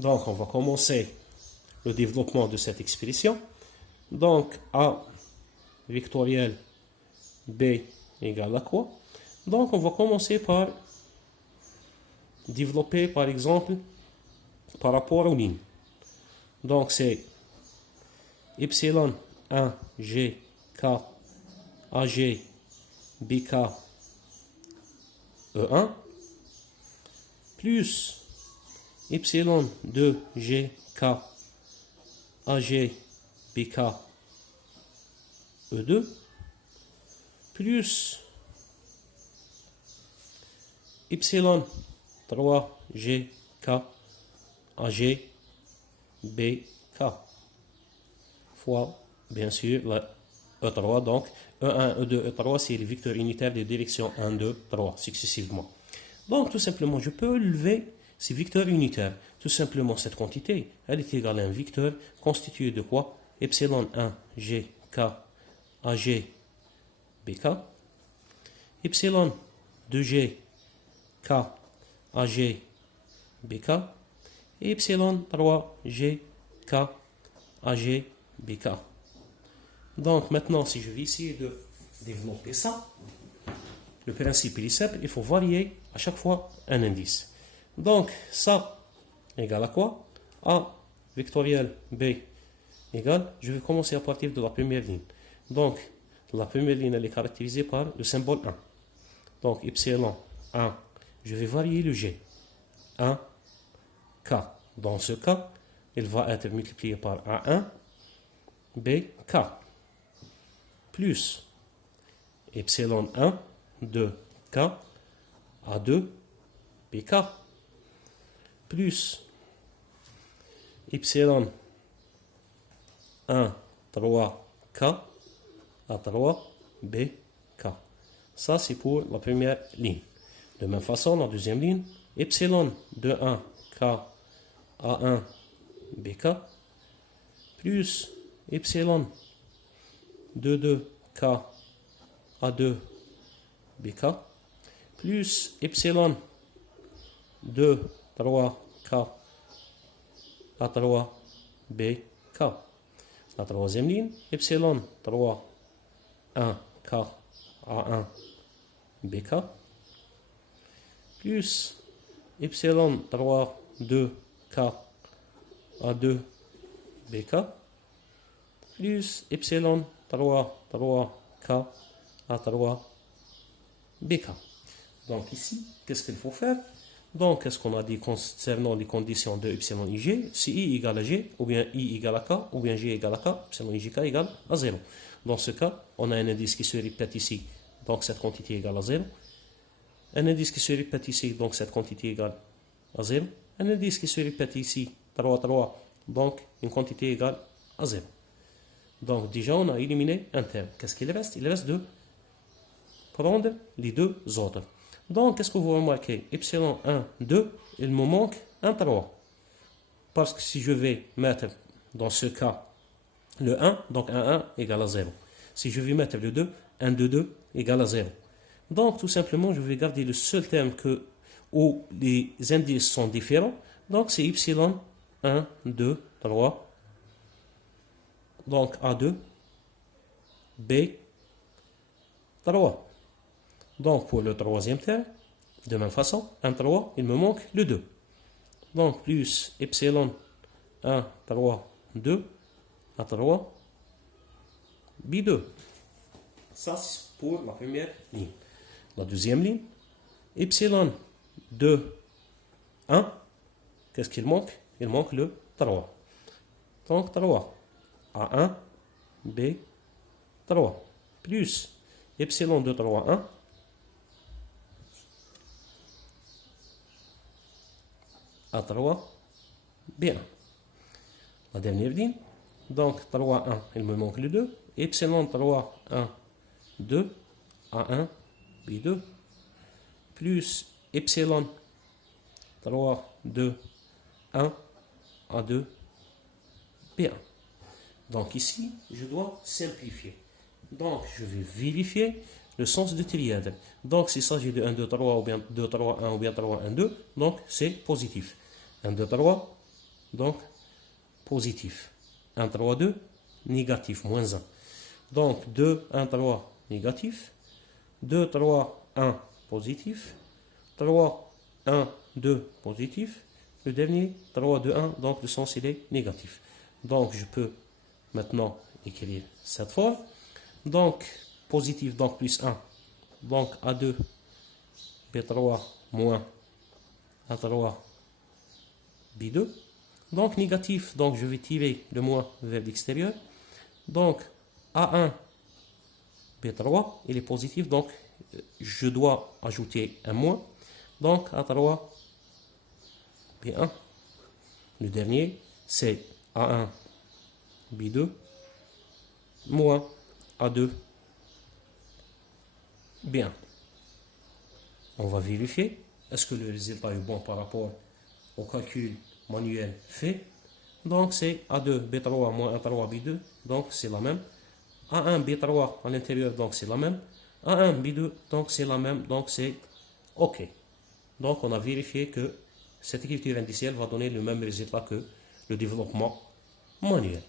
Donc, on va commencer le développement de cette expression. Donc, A vectoriel B égale à quoi? Donc, on va commencer par développer, par exemple, par rapport aux lignes. Donc, c'est epsilon 1 G K AG BK E1 plus epsilon 2 G K AG BK E2 plus epsilon 3 G K AG BK fois, bien sûr, la E3. Donc, E1, E2, E3, c'est les vecteurs unitaires de direction 1, 2, 3, successivement. Donc, tout simplement, je peux lever ces vecteurs unitaires. Tout simplement, cette quantité, elle est égale à un vecteur constitué de quoi? Epsilon 1, G, K, AG, BK. Epsilon 2G, K, AG, BK. Et epsilon 3G, K, AG, BK. Donc maintenant, si je vais essayer de développer ça, le principe est simple, il faut varier à chaque fois un indice. Donc ça égale à quoi? A vectoriel B égale, je vais commencer à partir de la première ligne. Donc la première ligne, elle est caractérisée par le symbole 1. Donc epsilon 1, je vais varier le G. 1, K. Dans ce cas, il va être multiplié par A1, B, K. Plus epsilon 1, 2, K, A2, BK. Plus epsilon 1, 3, K, A3, BK. Ça, c'est pour la première ligne. De même façon, la deuxième ligne, epsilon 2, 1, K, A1, BK, plus epsilon 2, 2, K, A2, BK, plus epsilon 2, 3, K, A3, BK. La troisième ligne, epsilon 3, 1, K, A1, BK, plus epsilon 3, 2, K, A2, BK, plus epsilon 3, 3, K, A3, BK. Donc ici, qu'est-ce qu'il faut faire? Donc, qu'est-ce qu'on a dit concernant les conditions de epsilon ig? Si i égale à g, ou bien i égale à k, ou bien g égale à k, epsilon ijk égale à 0. Dans ce cas, on a un indice qui se répète ici, donc cette quantité égale à 0. Un indice qui se répète ici, donc cette quantité égale à 0. Un indice qui se répète ici, 3, 3, donc une quantité égale à 0. Donc déjà, on a éliminé un terme. Qu'est-ce qu'il reste? Il reste de prendre les deux autres. Donc, qu'est-ce que vous remarquez? Epsilon 1, 2, il me manque un 3. Parce que si je vais mettre dans ce cas le 1, donc un 1 égale à 0. Si je vais mettre le 2, 1, 2, 2 égale à 0. Donc, tout simplement, je vais garder le seul terme où les indices sont différents. Donc, c'est epsilon 1, 2, 3. Donc, A2, B, 3. Donc, pour le troisième terme, de même façon, 1, 3, il me manque le 2. Donc, plus epsilon 1, 3, 2, A3, B2. Ça, c'est pour la première ligne. La deuxième ligne, epsilon 2, 1, qu'est-ce qu'il manque? Il manque le 3. Donc, 3, A1, B, 3, plus epsilon 2, 3, 1, A3, B1. La dernière ligne, donc 3, 1, il me manque le 2, epsilon 3, 1, 2, A1, B2, plus epsilon 3, 2, 1, A2, B1. Donc ici, je dois simplifier. Donc, je vais vérifier le sens de triade. Donc, s'il s'agit de 1, 2, 3, ou bien 2, 3, 1, ou bien 3, 1, 2, donc c'est positif. 1, 2, 3, donc positif. 1, 3, 2, négatif, moins 1. Donc 2, 1, 3, négatif. 2, 3, 1, positif. 3, 1, 2, positif. Le dernier, 3, 2, 1, donc le sens il est négatif. Donc je peux maintenant écrire cette forme. Donc positif, donc plus 1. Donc A2, B3, moins A3, B2. Donc négatif, donc je vais tirer le moins vers l'extérieur. Donc A1, B3, il est positif, donc je dois ajouter un moins. Donc A3, B1. Le dernier, c'est A1, B2, moins A2, B1. On va vérifier. Est-ce que le résultat est bon par rapport au calcul manuel fait? Donc c'est A2, B3, moins A3, B2. Donc c'est la même. A1, B3 à l'intérieur, donc c'est la même. A1, B2, donc c'est la même. Donc c'est OK. Donc on a vérifié que cette écriture indicielle va donner le même résultat que le développement manuel.